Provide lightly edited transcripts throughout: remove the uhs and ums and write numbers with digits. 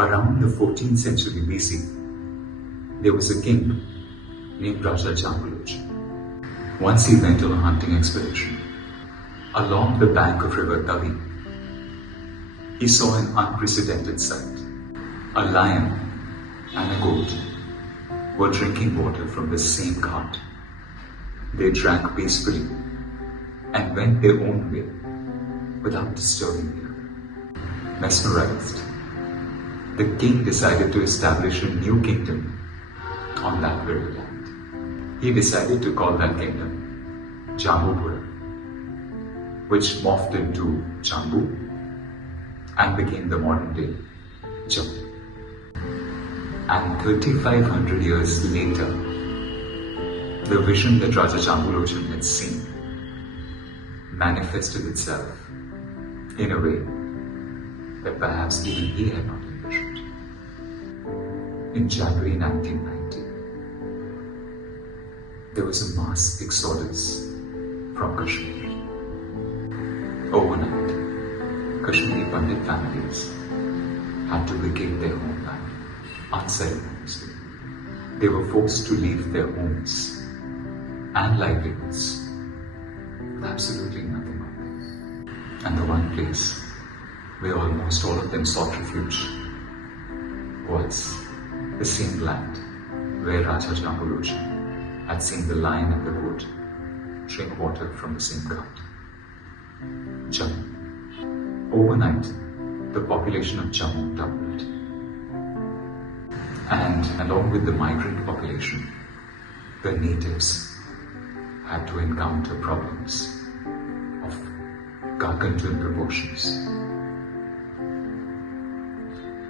Around the 14th century BC, there was a king named Raja Jammu. Once he went on a hunting expedition. Along the bank of river Tavi, he saw an unprecedented sight. A lion and a goat were drinking water from the same ghat. They drank peacefully and went their own way without disturbing the other. Mesmerized, the king decided to establish a new kingdom on that very land. He decided to call that kingdom Jammu, which morphed into Jammu and became the modern day Jammu. And 3,500 years later, the vision that Raja Jammu had seen manifested itself in a way that perhaps even he had not envisioned. In January 1990, there was a mass exodus from Kashmir. Overnight, Kashmiri Pandit families had to vacate their homeland unceremoniously. They were forced to leave their homes and livelihoods with absolutely nothing on them. And the one place where almost all of them sought refuge was the same land where Raja Jammu had seen the lion and the goat drink water from the same ghat. Jammu. Overnight, the population of Jammu doubled. And along with the migrant population, the natives had to encounter problems of gargantuan proportions.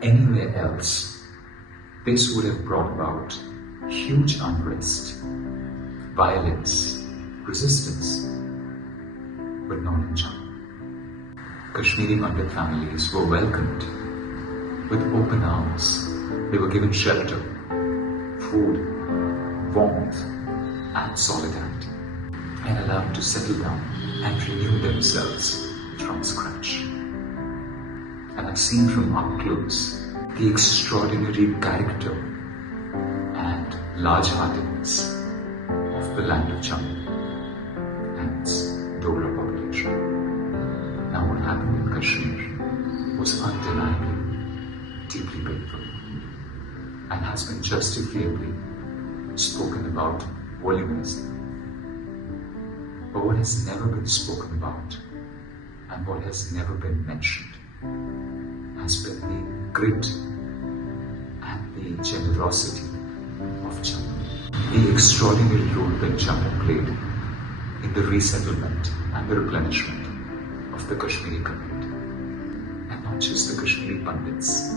Anywhere else, this would have brought about huge unrest, violence, resistance, but not in Jammu. Kashmiri Pandit families were welcomed with open arms. They were given shelter, food, warmth, and solidarity, and allowed to settle down and renew themselves from scratch. And I've seen from up close the extraordinary character and large-heartedness of the land of Jammu and its Dogra population. Now, what happened in Kashmir was undeniably deeply painful and has been justifiably spoken about voluminously. But what has never been spoken about and what has never been mentioned has been the grit and the generosity of Jammu. The extraordinary role that Jammu played in the resettlement and the replenishment of the Kashmiri community. And not just the Kashmiri Pandits,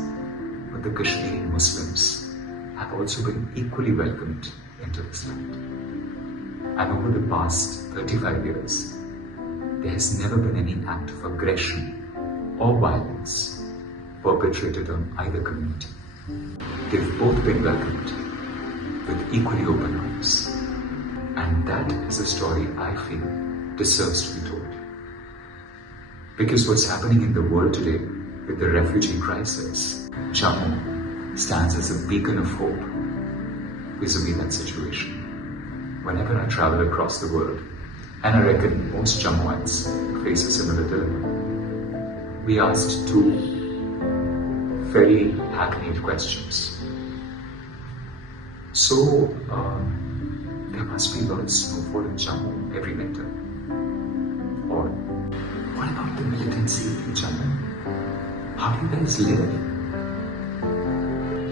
but the Kashmiri Muslims have also been equally welcomed into this land. And over the past 35 years, there has never been any act of aggression or violence perpetrated on either community. They've both been welcomed with equally open arms. And that is a story I feel deserves to be told. Because what's happening in the world today with the refugee crisis, Jammu stands as a beacon of hope vis-a-vis that situation. Whenever I travel across the world, and I reckon most Jammuites face a similar dilemma, we asked two very hackneyed questions. So, there must be a lot of snowfall in Jammu every winter. Or, what about the militancy in Jammu? How do you guys live?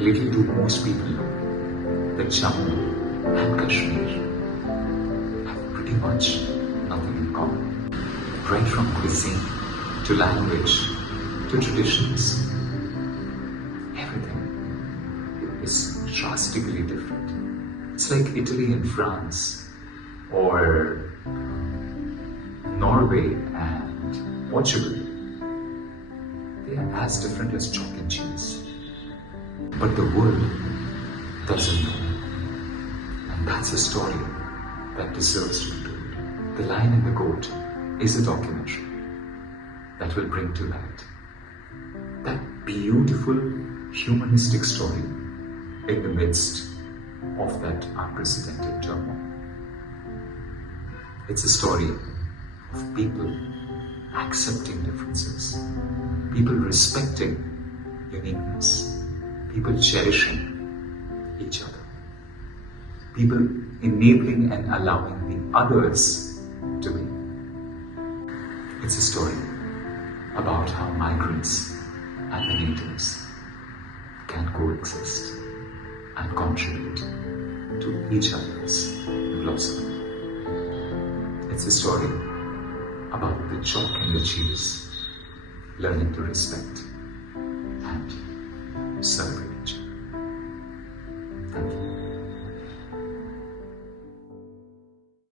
Little do most people know that Jammu and Kashmir have pretty much nothing in common. Right from cuisine to language to traditions, everything is drastically different. It's like Italy and France, or Norway and Portugal. They are as different as chalk and cheese. But the world doesn't know. And that's a story that deserves to be told. The Lion and the Goat is a documentary that will bring to light that beautiful humanistic story in the midst of that unprecedented turmoil. It's a story of people accepting differences, people respecting uniqueness, people cherishing each other, people enabling and allowing the others to be. It's a story about how migrants and the natives can coexist and contribute to each other's blossoming. It's a story about the chalk and the cheese learning to respect and celebrate each other. Thank you.